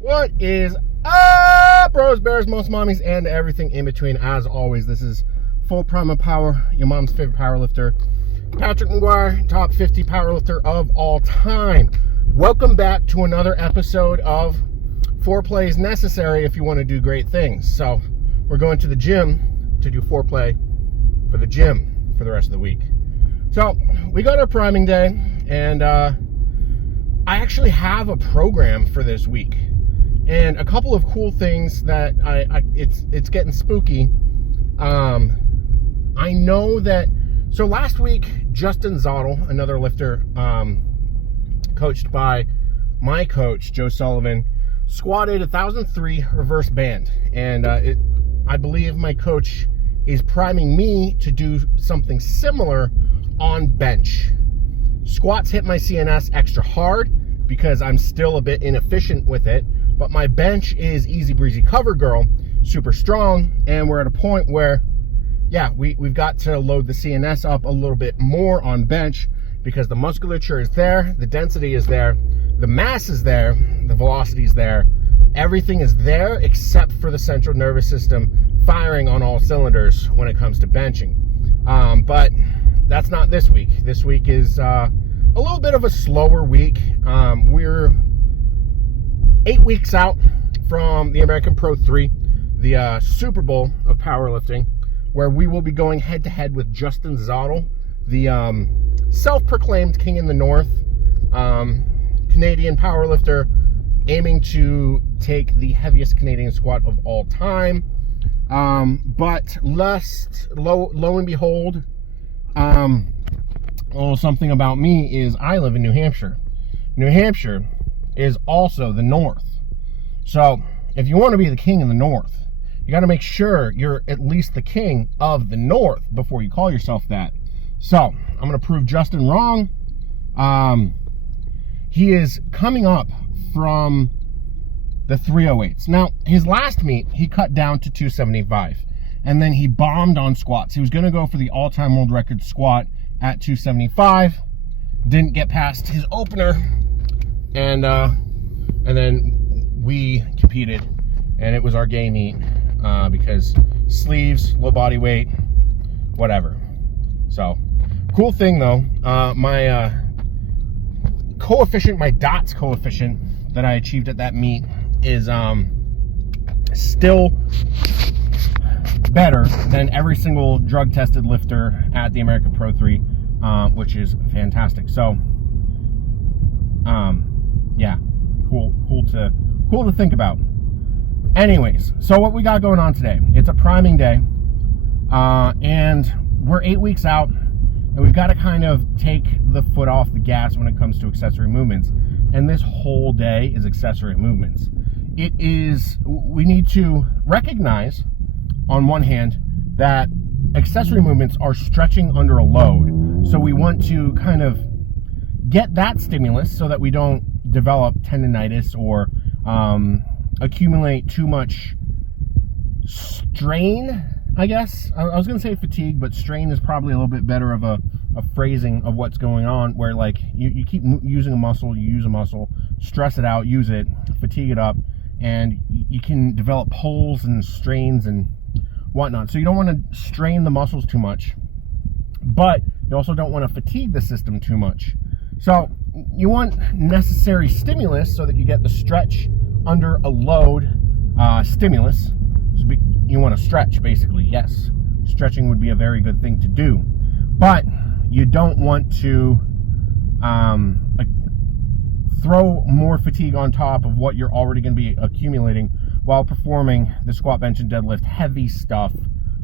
What is up, bros, bears, most mommies, and everything in between? As always, this is Full Primal Power, your mom's favorite powerlifter, Patrick Maguire, top 50 powerlifter of all time. Welcome back to another episode of Foreplay is Necessary if you want to do great things. So we're going to the gym to do foreplay for the gym for the rest of the week. So we got our priming day, and I actually have a program for this week. And a couple of cool things that it's getting spooky. I know that, so last week, Justin Zottel, another lifter, coached by my coach, Joe Sullivan, squatted 1,003 reverse band. And I believe my coach is priming me to do something similar on bench. Squats hit my CNS extra hard because I'm still a bit inefficient with it. But my bench is easy breezy cover girl, super strong, and we're at a point where, yeah, we've got to load the CNS up a little bit more on bench because the musculature is there, the density is there, the mass is there, the velocity is there, everything is there except for the central nervous system firing on all cylinders when it comes to benching. But that's not this week. This week is a little bit of a slower week. We're 8 weeks out from the American Pro 3, the Super Bowl of powerlifting, where we will be going head-to-head with Justin Zottel, the self-proclaimed king in the north, Canadian powerlifter, aiming to take the heaviest Canadian squat of all time. But lo and behold, something about me is I live in New Hampshire. New Hampshire is also the north. So if you want to be the king in the north, you got to make sure you're at least the king of the north before you call yourself that. So I'm going to prove Justin wrong. He is coming up from the 308s. Now, his last meet, he cut down to 275, and then he bombed on squats. He was going to go for the all-time world record squat at 275, didn't get past his opener, and then we competed, and it was our gay meet because sleeves, low body weight, whatever. So cool thing though, my coefficient, my DOTS coefficient that I achieved at that meet is still better than every single drug tested lifter at the American Pro 3, which is fantastic. So yeah, cool to think about. Anyways, so what we got going on today, it's a priming day, and we're 8 weeks out, and we've got to kind of take the foot off the gas when it comes to accessory movements. And this whole day is accessory movements. We need to recognize, on one hand, that accessory movements are stretching under a load. So we want to kind of get that stimulus so that we don't develop tendinitis or accumulate too much strain, I guess. I was going to say fatigue, but strain is probably a little bit better of a phrasing of what's going on, where like you keep using a muscle, you use a muscle, stress it out, use it, fatigue it up, and you can develop pulls and strains and whatnot. So you don't want to strain the muscles too much, but you also don't want to fatigue the system too much. So you want necessary stimulus so that you get the stretch under a load stimulus. You want to stretch, basically. Yes, stretching would be a very good thing to do, but you don't want to throw more fatigue on top of what you're already going to be accumulating while performing the squat, bench, and deadlift heavy stuff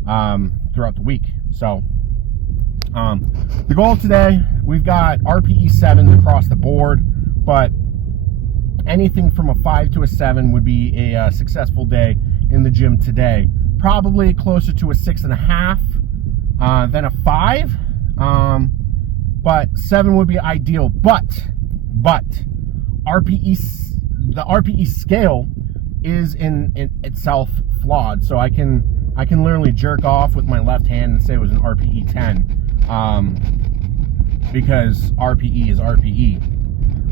throughout the week. So the goal today, we've got RPE 7s across the board, but anything from a 5 to a 7 would be a successful day in the gym today. Probably closer to a 6.5 than a 5, but 7 would be ideal. But the RPE scale is in itself flawed. So I can literally jerk off with my left hand and say it was an RPE 10. Because RPE is RPE.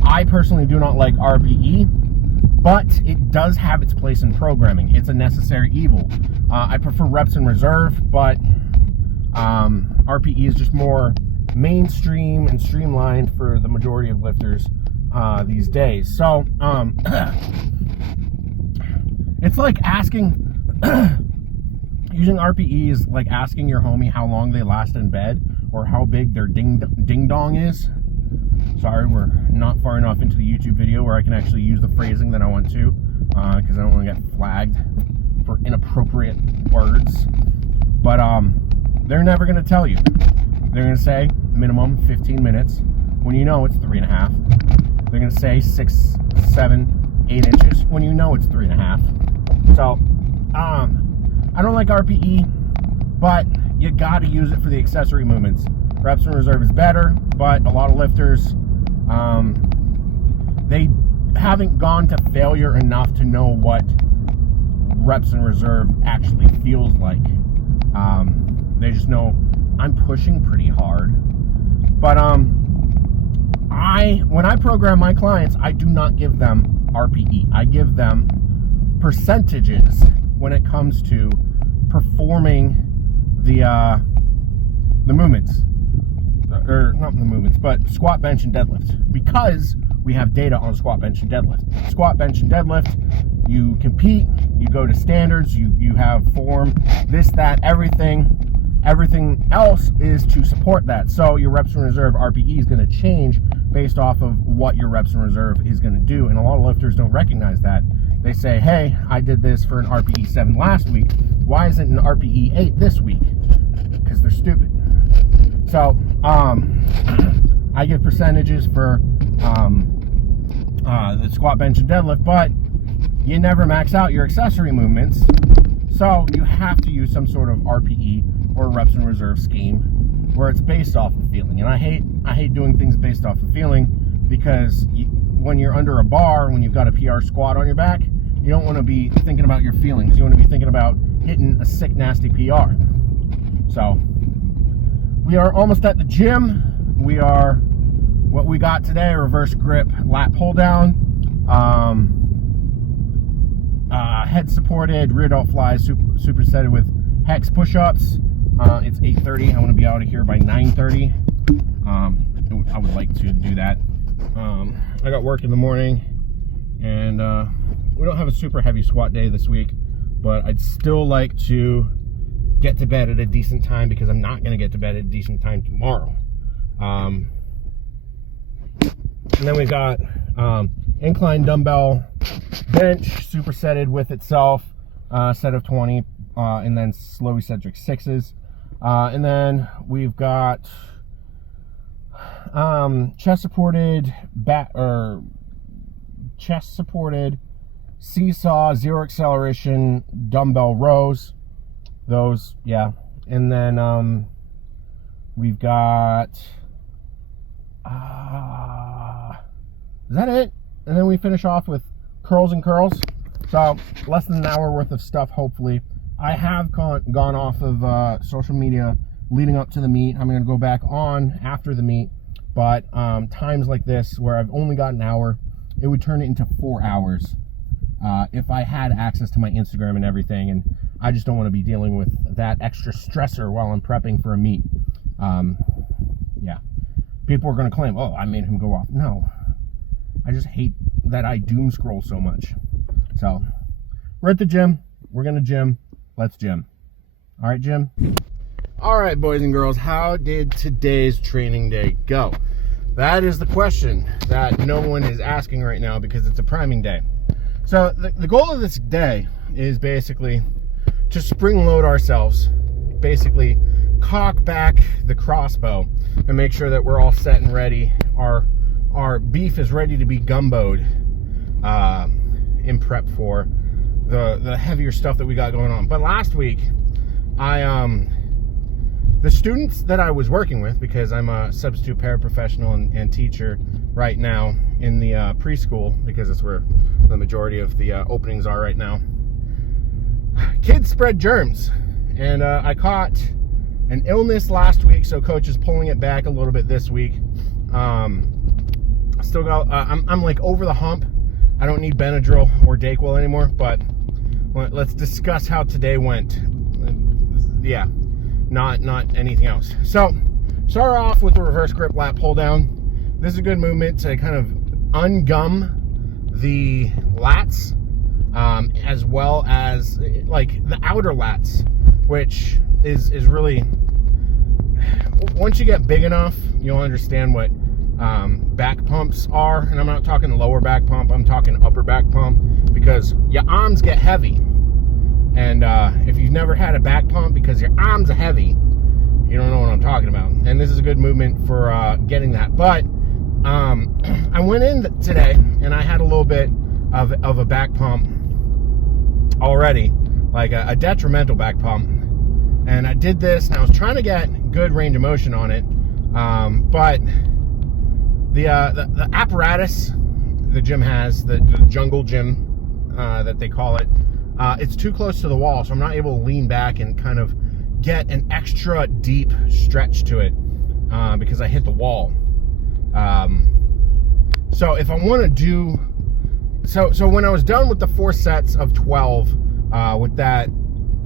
I personally do not like RPE but it does have its place in programming. It's a necessary evil. I prefer reps in reserve, but RPE is just more mainstream and streamlined for the majority of lifters these days. So it's like asking using RPE is like asking your homie how long they last in bed or how big their ding dong is. Sorry, we're not far enough into the YouTube video where I can actually use the phrasing that I want to, because I don't want to get flagged for inappropriate words. But they're never going to tell you. They're going to say minimum 15 minutes when you know it's 3.5. They're going to say 6, 7, 8 inches when you know it's 3.5. So I don't like RPE, but you got to use it for the accessory movements. Reps in reserve is better, but a lot of lifters, they haven't gone to failure enough to know what reps in reserve actually feels like. They just know I'm pushing pretty hard. But when I program my clients, I do not give them RPE. I give them percentages when it comes to performing the movements. Or not the movements, but squat, bench, and deadlift, because we have data on squat, bench, and deadlift. Squat, bench, and deadlift, you compete, you go to standards, you have form, this, that, everything else is to support that. So your reps in reserve RPE is going to change based off of what your reps in reserve is going to do, and a lot of lifters don't recognize that. They say, hey, I did this for an RPE 7 last week, why isn't an RPE 8 this week? Because they're stupid. So I give percentages for the squat, bench, and deadlift, but you never max out your accessory movements, so you have to use some sort of RPE or reps in reserve scheme where it's based off of feeling. And I hate doing things based off of feeling, because when you're under a bar, when you've got a PR squat on your back, you don't want to be thinking about your feelings. You want to be thinking about hitting a sick, nasty PR. So we are almost at the gym. We are, what we got today, a reverse grip lat pull down, head supported rear delt flies supersetted with hex push-ups. It's 8:30. I want to be out of here by 9:30. I would like to do that. I got work in the morning, and we don't have a super heavy squat day this week, but I'd still like to get to bed at a decent time, because I'm not going to get to bed at a decent time tomorrow. And then we've got incline dumbbell bench supersetted with itself, set of 20, and then slow eccentric 6s. And then we've got chest supported seesaw 0 acceleration dumbbell rows. Those, yeah. And then we've got is that it? And then we finish off with curls and curls. So less than an hour worth of stuff, hopefully. I have gone off of social media leading up to the meet. I'm going to go back on after the meet, but times like this where I've only got an hour, it would turn it into 4 hours if I had access to my Instagram and everything, and I just don't want to be dealing with that extra stressor while I'm prepping for a meet. Yeah, people are going to claim, oh, I made him go off. No, I just hate that I doom scroll so much. So we're at the gym. We're going to gym. Let's gym. All right, Jim. All right, boys and girls, how did today's training day go? That is the question that no one is asking right now, because it's a priming day. So the goal of this day is basically to spring load ourselves, basically cock back the crossbow and make sure that we're all set and ready. Our beef is ready to be gumboed in prep for the heavier stuff that we got going on. But last week, the students that I was working with, because I'm a substitute paraprofessional and teacher right now in the preschool, because that's where the majority of the openings are right now, kids spread germs, and I caught an illness last week, so coach is pulling it back a little bit this week. Still got I'm like over the hump. I don't need Benadryl or Dayquil anymore, but let's discuss how today went. Yeah, not anything else. So, start off with the reverse grip lat pull down. This is a good movement to kind of ungum the lats, as well as like the outer lats, which is really, once you get big enough, you'll understand what back pumps are. And I'm not talking lower back pump, I'm talking upper back pump, because your arms get heavy. And if you've never had a back pump because your arms are heavy, you don't know what I'm talking about. And this is a good movement for getting that. But I went in today and I had a little bit of a back pump already, like a detrimental back pump. And I did this and I was trying to get good range of motion on it. But the apparatus the gym has, the jungle gym that they call it, it's too close to the wall, so I'm not able to lean back and kind of get an extra deep stretch to it because I hit the wall. So if I want to do, so when I was done with the 4 sets of 12, with that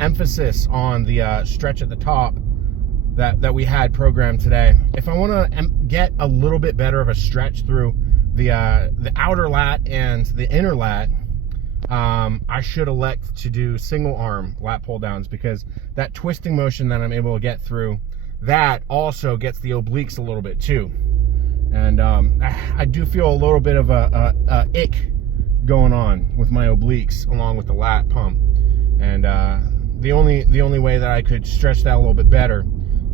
emphasis on the stretch at the top that we had programmed today, if I want to get a little bit better of a stretch through the outer lat and the inner lat, I should elect to do single arm lat pull downs, because that twisting motion that I'm able to get through, that also gets the obliques a little bit too. And I do feel a little bit of a ick going on with my obliques along with the lat pump. And the only way that I could stretch that a little bit better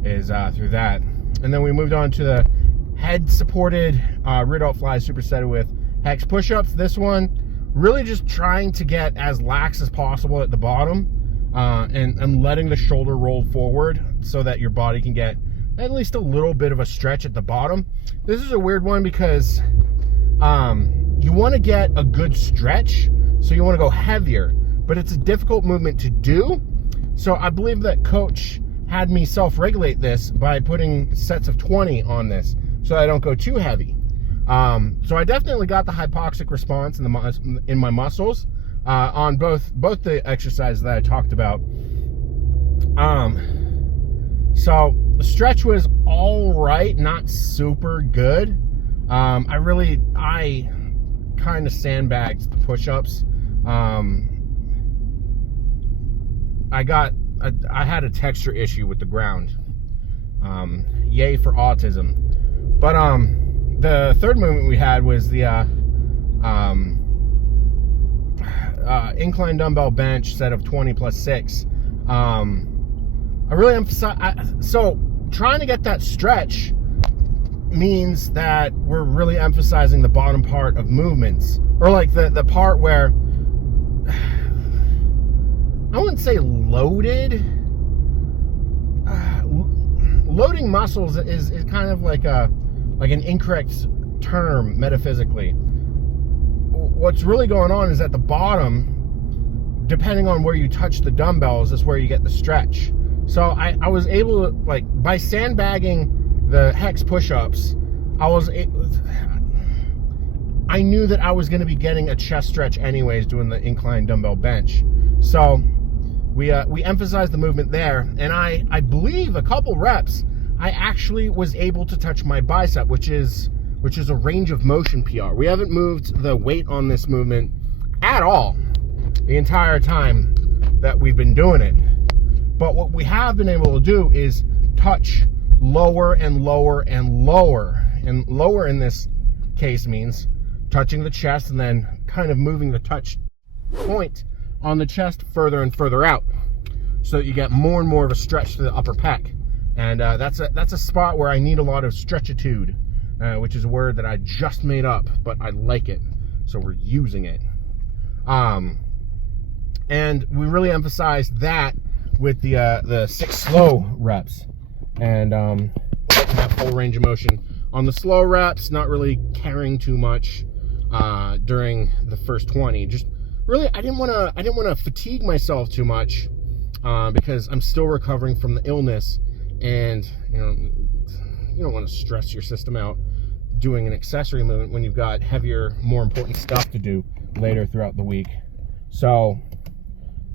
is through that. And then we moved on to the head supported rear delt fly supersetted with hex push-ups. This one, really just trying to get as lax as possible at the bottom, and letting the shoulder roll forward so that your body can get at least a little bit of a stretch at the bottom. This is a weird one because you want to get a good stretch, so you want to go heavier, but it's a difficult movement to do. So I believe that coach had me self-regulate this by putting sets of 20 on this so I don't go too heavy. So I definitely got the hypoxic response in my muscles on both the exercises that I talked about. So the stretch was all right, not super good. I kind of sandbagged the push-ups. I had a texture issue with the ground. Yay for autism. But the third movement we had was the incline dumbbell bench set of 20 plus 6. I really emphasize, so trying to get that stretch means that we're really emphasizing the bottom part of movements, or like the part where, I wouldn't say loaded. Loading muscles is kind of like an incorrect term metaphysically. What's really going on is at the bottom, depending on where you touch the dumbbells, is where you get the stretch. So I was able to, like, by sandbagging the hex push-ups, I knew that I was going to be getting a chest stretch anyways doing the incline dumbbell bench. So we emphasized the movement there, and I believe a couple reps I actually was able to touch my bicep, which is a range of motion PR. We haven't moved the weight on this movement at all the entire time that we've been doing it. But what we have been able to do is touch lower and lower and lower. And lower in this case means touching the chest and then kind of moving the touch point on the chest further and further out, so that you get more and more of a stretch to the upper pec. And that's a spot where I need a lot of stretchitude, which is a word that I just made up, but I like it, so we're using it. And we really emphasized that with the 6 slow reps, and have full range of motion on the slow reps, not really caring too much during the first 20. Just really, I didn't want to fatigue myself too much, because I'm still recovering from the illness, and you don't want to stress your system out doing an accessory movement when you've got heavier, more important stuff to do later throughout the week. So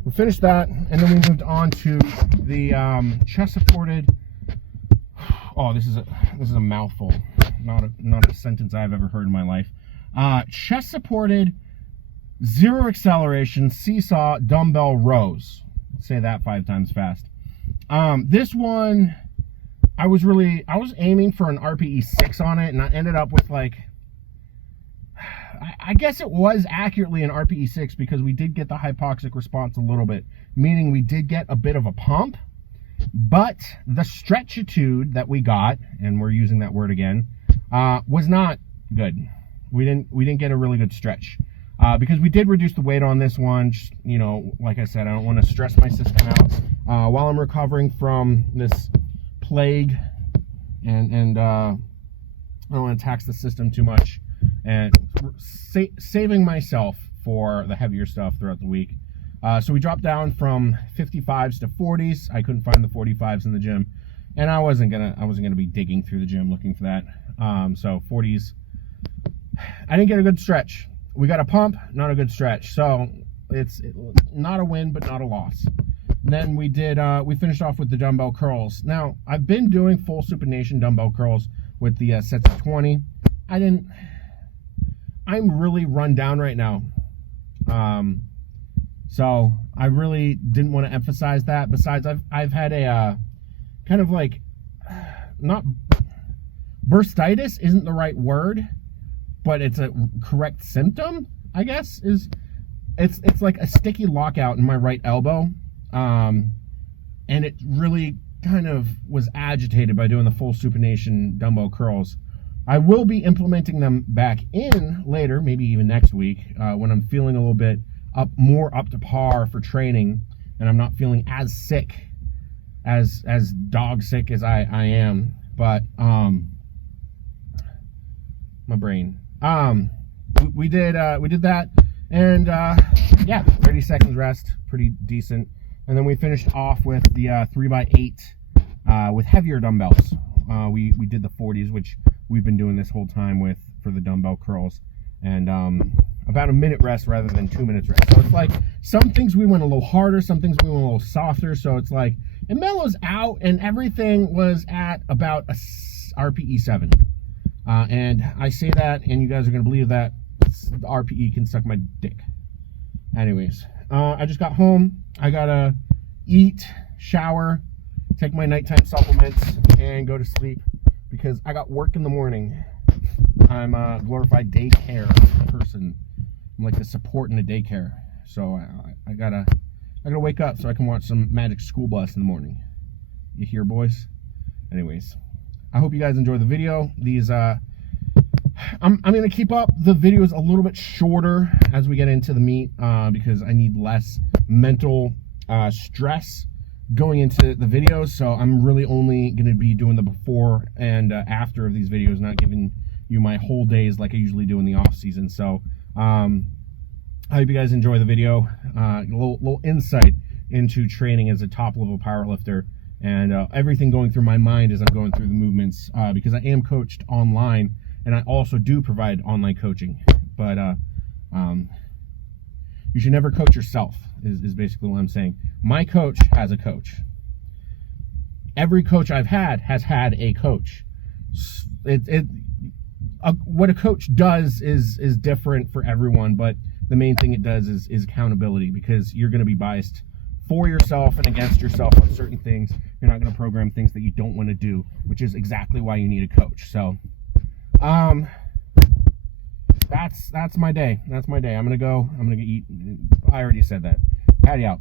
we finished that, and then we moved on to the chest supported. Oh, this is a mouthful. Not a sentence I've ever heard in my life. Chest supported zero acceleration seesaw dumbbell rows. Say that 5 times fast. This one, I was aiming for an RPE 6 on it, and I ended up with like, I guess it was accurately an RPE 6 because we did get the hypoxic response a little bit, meaning we did get a bit of a pump, but the stretchitude that we got, and we're using that word again, was not good. We didn't get a really good stretch. Because we did reduce the weight on this one. Just, like I said, I don't want to stress my system out while I'm recovering from this plague, and I don't want to tax the system too much, and saving myself for the heavier stuff throughout the week. So we dropped down from 55s to 40s. I couldn't find the 45s in the gym, and I wasn't gonna be digging through the gym looking for that. So 40s. I didn't get a good stretch. We got a pump, not a good stretch. So it's not a win, but not a loss. And then we finished off with the dumbbell curls. Now, I've been doing full supination dumbbell curls with the sets of 20. I'm really run down right now. So I really didn't want to emphasize that. Besides, I've had a kind of like, not bursitis isn't the right word, but it's a correct symptom, I guess. It's like a sticky lockout in my right elbow, and it really kind of was agitated by doing the full supination dumbbell curls. I will be implementing them back in later, maybe even next week, when I'm feeling a little bit more up to par for training, and I'm not feeling as sick, as dog sick as I am. But my brain. We did that, and yeah, 30 seconds rest, pretty decent. And then we finished off with the 3x8 with heavier dumbbells. We did the 40s, which we've been doing this whole time for the dumbbell curls, and about a minute rest rather than 2 minutes rest. So it's like some things we went a little harder, some things we went a little softer. So it's like it mellows out, and everything was at about a RPE 7. And I say that, and you guys are going to believe that the RPE can suck my dick. Anyways, I just got home. I got to eat, shower, take my nighttime supplements, and go to sleep because I got work in the morning. I'm a glorified daycare person. I'm like the support in a daycare. So I gotta wake up so I can watch some Magic School Bus in the morning. You hear, boys? Anyways, I hope you guys enjoy the video. These I'm gonna keep up the videos a little bit shorter as we get into the meat, because I need less mental stress going into the videos. So I'm really only gonna be doing the before and after of these videos, not giving you my whole days like I usually do in the off season. So I hope you guys enjoy the video. A little insight into training as a top level powerlifter, and everything going through my mind as I'm going through the movements, because I am coached online, and I also do provide online coaching. But you should never coach yourself, is basically what I'm saying. My coach has a coach. Every coach I've had has had a coach. What a coach does is different for everyone, but the main thing it does is accountability, because you're going to be biased for yourself and against yourself on certain things. You're not going to program things that you don't want to do, which is exactly why you need a coach. So that's my day. That's my day. I'm gonna go eat. I already said that. Patty out.